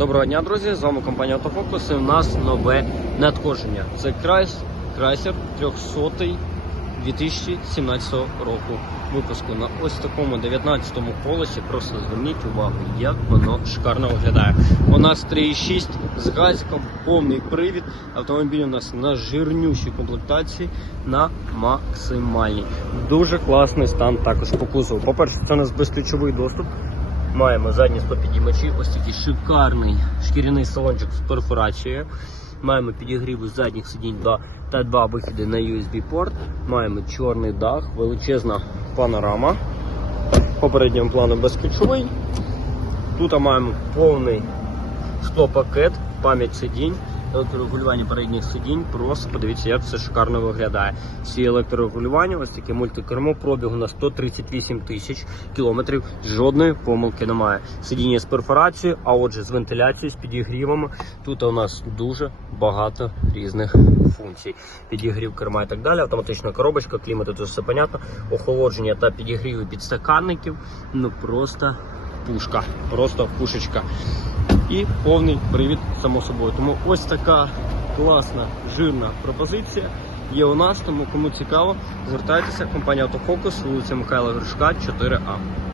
Доброго дня, друзі! З вами компанія Автофокус і у нас нове надходження. Це Крайс, Крайсер 300 2017 року випуску на ось такому 19-му колесі. Просто зверніть увагу, як воно шикарно виглядає. У нас 3,6 з газиком, повний привід. Автомобіль у нас на жирнющій комплектації на максимальній. Дуже класний стан також по кузову. По-перше, це у нас безключовий доступ. Маємо задні спопідіймачі, ось такий шикарний шкіряний салончик з перфорацією. Маємо підігріви задніх сидінь та два вихіди на USB-порт. Маємо чорний дах, величезна панорама. Попередньому плану безключовий. Тут маємо повний склопакет, пам'ять сидінь, електрорегулювання передніх сидінь. Просто подивіться, як це шикарно виглядає. Всі електрорегулювання, ось таке мультикермо, пробігу на 138 тисяч кілометрів. Жодної помилки немає. Сидіння з перфорацією, а отже, з вентиляцією, з підігрівами. Тут у нас дуже багато різних функцій. Підігрів керма і так далі. Автоматична коробочка, клімат, тут все понятно. Охолодження та підігріви підстаканників. Ну просто пушка, просто пушечка. І повний привід, само собою. Тому ось така класна, жирна пропозиція є у нас. Тому кому цікаво, звертайтеся. Компанія Автофокус, вулиця Михайла Вершка, 4А.